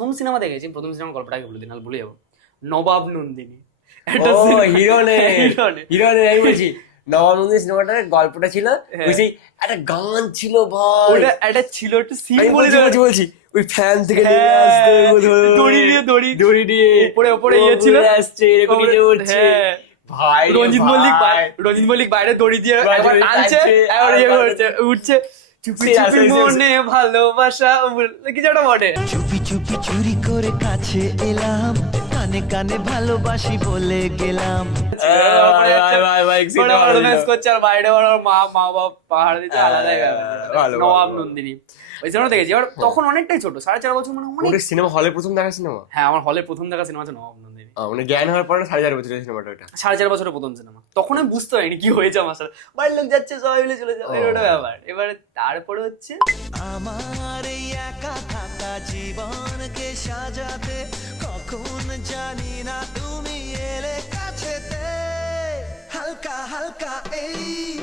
প্রথম সিনেমা দেখেছি, প্রথম সিনেমার গল্পটাকে বলে দিন, নাহলে ভুলে যাবো। নবাব নন্দিনী। ও হিরোনে আমি বলছি নবাব নন্দিনী সিনেমাটার গল্পটা ছিল ওই সেই একটা গান ছিল ভাই, ওটা একটা ছিল, একটু সিন আমি বলে বলছি ওই ফ্যান থেকে নেমে হ্যাঁ, আসতে দড়ি দিয়ে উপরে ইয়ে ছিল, আসছে এরকম ওপরে- নিচে উঠছে হ্যাঁ। ভাই রে রঞ্জিত ভাই। মল্লিক বাইরে দড়ি দিয়ে বাইরে একবার দড়ি টানছে, টানছে, একবার ইয়ে আবার করছে, উঠছে, চুপি সেই চুপি আসে, মনে ভালোবাসা কিছু একটা বটে। চুপি চুপি চুরি করে কাছে এলাম, কানে কানে ভালোবাসি বলে গেলাম। ওরা romance করছে, আর বাইরে ওর মা বাবা পাহাড় দিচ্ছে, আলাদাই ব্যাপার। ভালো, নবাব ভালো। নন্দিনী ওই সিনেমা দেখেছি, এবার তখন অনেকটাই ছোট, 4.5 বছর, মানে অনেক। ওটা সিনেমা হলে প্রথম দেখা সিনেমা, হ্যাঁ, আমার হলে প্রথম দেখা সিনেমা হচ্ছে নবাব নন্দিনী। মানে জ্ঞান হওয়ার পরে 4.5 বছরের সিনেমাটা ওটা। 4.5 বছরের প্রথম সিনেমা, তখন আমি বুঝতে পারিনি কি হয়েছে আমার সাথে, বাড়ির লোক যাচ্ছে সবাই মিলে চলে যাবে, এটা ব্যাপার। এবারে তারপরে হচ্ছে আমার এই একা থাকা জীবনকে সাজাতে কখন জানি না তুমি এলে কাছেতে, হালকা হালকা এই